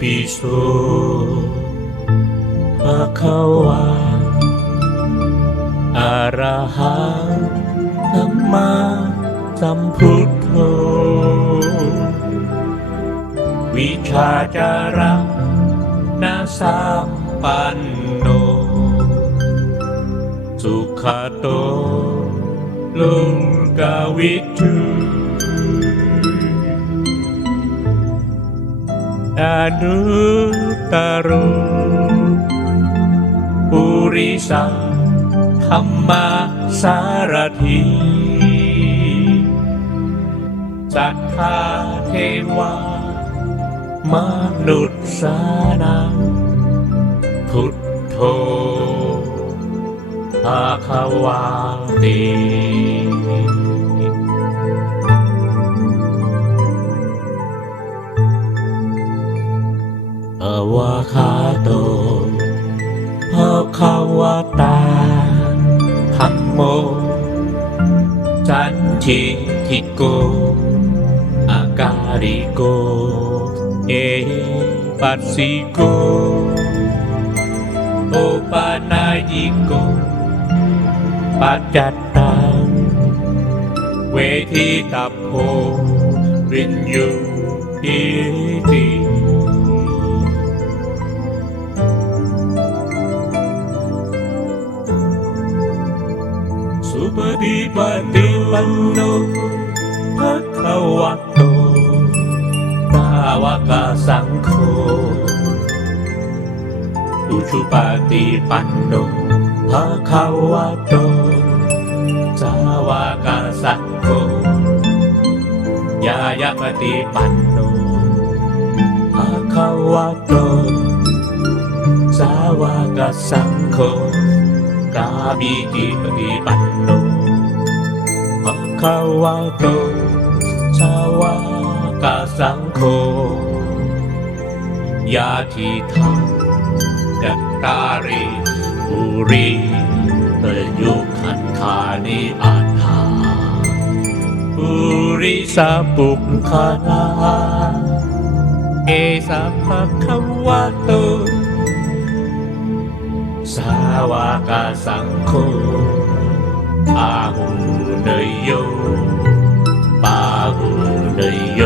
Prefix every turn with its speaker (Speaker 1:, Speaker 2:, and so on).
Speaker 1: ปิโสภะคะวาอะระหังสัมมาสัมพุทโธ วิชาจาระนาสัมปันโน สุขโตโลกาวิทู อนุตตโรปุริสังธรรมาสารถีสัทธาเทวามนุษย์สานังพุทโธภาควาติ ภาควาตาธรรม สุปฏิปันติปันโนภะคะวะโตสาวกสังโฆอุชุปฏิปันโนภะคะวะโตสาวกสังโฆยายปฏิปันโนภะคะวะโตสาวกสังโฆามิจิปฏิปันโนภะคะวะโตสาวากาสังโฆยาทิทังดัตตาริปุริเตยุขันธานิอัฏฐาปุริสาปุกขาลาเอสาภะคะวะโต สาวกสังโฆอาหูเนยโยปาหูเนยโย